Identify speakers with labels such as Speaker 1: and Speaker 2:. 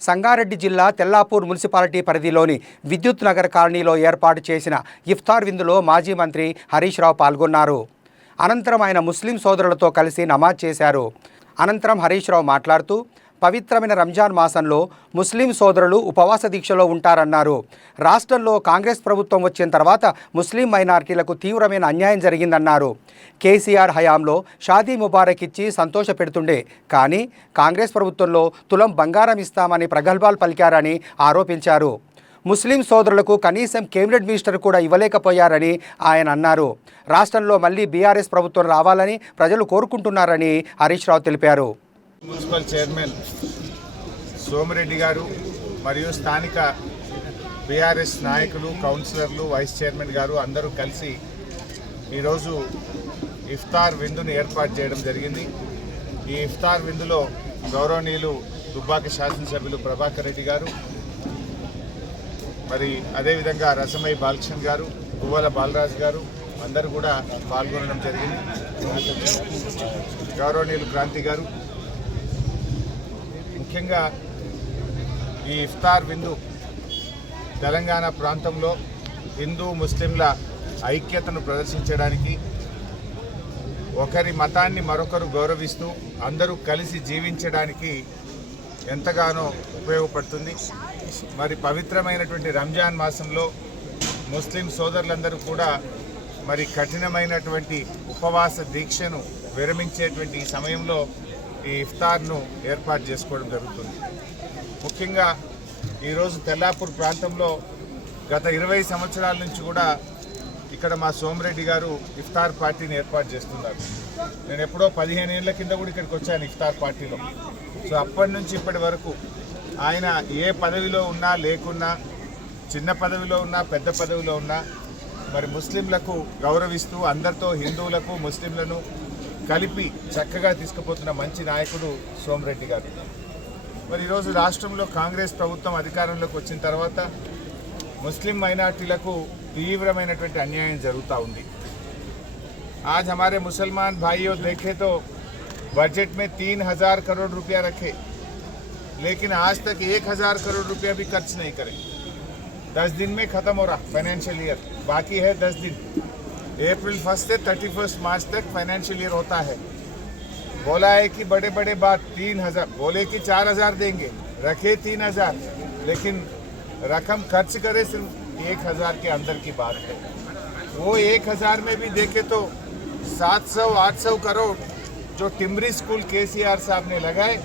Speaker 1: సంగారెడ్డి జిల్లా తెల్లాపూర్ మున్సిపాలిటీ పరిధిలోని విద్యుత్ నగర్ కాలనీలో ఏర్పాటు చేసిన ఇఫ్తార్ విందులో మాజీ మంత్రి హరీష్ రావు పాల్గొన్నారు. అనంతరం ఆయన ముస్లిం సోదరులతో కలిసి నమాజ్ చేశారు. అనంతరం హరీష్ రావు మాట్లాడుతూ పవిత్రమైన రంజాన్ మాసంలో ముస్లిం సోదరులు ఉపవాస దీక్షలో ఉంటారన్నారు. రాష్ట్రంలో కాంగ్రెస్ ప్రభుత్వం వచ్చిన తర్వాత ముస్లిం మైనార్టీలకు తీవ్రమైన అన్యాయం జరిగిందన్నారు. కేసీఆర్ హయాంలో షాదీ ముబారక్ ఇచ్చి సంతోష పెడుతుండే. కానీ కాంగ్రెస్ ప్రభుత్వంలో తులం బంగారం ఇస్తామని ప్రగల్భాలు పలికారని ఆరోపించారు. ముస్లిం సోదరులకు కనీసం కేబినెట్ మినిస్టర్ కూడా ఇవ్వలేకపోయారని ఆయన అన్నారు. రాష్ట్రంలో మళ్ళీ బీఆర్ఎస్ ప్రభుత్వం రావాలని ప్రజలు కోరుకుంటున్నారని హరీష్ రావు తెలిపారు.
Speaker 2: మున్సిపల్ చైర్మన్ సోమిరెడ్డి గారు మరియు స్థానిక బీఆర్ఎస్ నాయకులు కౌన్సిలర్లు వైస్ చైర్మన్ గారు అందరూ కలిసి ఈరోజు ఇఫ్తార్ విందును ఏర్పాటు చేయడం జరిగింది. ఈ ఇఫ్తార్ విందులో గౌరవనీయులు దుబ్బాక శాసనసభ్యులు ప్రభాకర్ రెడ్డి గారు మరి అదేవిధంగా రసమై బాలకృష్ణ గారు గువ్వల బాలరాజు గారు అందరూ కూడా పాల్గొనడం జరిగింది. గౌరవనీయులు క్రాంతి గారు ముఖ్యంగా ఈ ఇఫ్తార్ విందు తెలంగాణ ప్రాంతంలో హిందూ ముస్లింల ఐక్యతను ప్రదర్శించడానికి ఒకరి మతాన్ని మరొకరు గౌరవిస్తూ అందరూ కలిసి జీవించడానికి ఎంతగానో ఉపయోగపడుతుంది. మరి పవిత్రమైనటువంటి రంజాన్ మాసంలో ముస్లిం సోదరులందరూ కూడా మరి కఠినమైనటువంటి ఉపవాస దీక్షను విరమించేటువంటి ఈ సమయంలో ఈ ఇఫ్తార్ను ఏర్పాటు చేసుకోవడం జరుగుతుంది. ముఖ్యంగా ఈరోజు తెల్లాపూర్ ప్రాంతంలో గత ఇరవై సంవత్సరాల నుంచి కూడా ఇక్కడ మా సోమిరెడ్డి గారు ఇఫ్తార్ పార్టీని ఏర్పాటు చేస్తున్నారు. నేను ఎప్పుడో పదిహేను ఏళ్ళ కింద కూడా ఇక్కడికి వచ్చాను ఇఫ్తార్ పార్టీలో. సో అప్పటి నుంచి ఇప్పటి వరకు ఆయన ఏ పదవిలో ఉన్నా లేకున్నా చిన్న పదవిలో ఉన్నా పెద్ద పదవిలో ఉన్నా మరి ముస్లింలకు గౌరవిస్తూ అందరితో హిందువులకు ముస్లింలను కలిపి చక్కగా తీసుకుపోతున్న మంచి నాయకుడు సోమిరెడ్డి గారు మరి ఈరోజు రాష్ట్రంలో కాంగ్రెస్ ప్రభుత్వం అధికారంలోకి వచ్చిన తర్వాత ముస్లిం మైనార్టీలకు తీవ్రమైనటువంటి అన్యాయం జరుగుతూ ఉంది आज हमारे मुसलमान भाइयों देखे तो बजट में तीन हजार करोड़ रुपया रखे लेकिन आज तक एक हजार करोड़ रुपया भी खर्च नहीं करे दस दिन में खत्म हो रहा फाइनेंशियल ईयर बाकी है दस दिन अप्रैल फ़र्स्ट से थर्टी फ़र्स्ट मार्च तक फाइनेंशियल ईयर होता है। बोला है कि बड़े बड़े बात तीन हज़ार, बोले कि चार हज़ार देंगे, रखे तीन हज़ार, लेकिन रकम खर्च करे सिर्फ़ एक हज़ार के अंदर की बात है। वो एक हज़ार में भी देखे तो सात सौ, आठ सौ करोड़ जो टिमरी स्कूल के साहब ने लगाए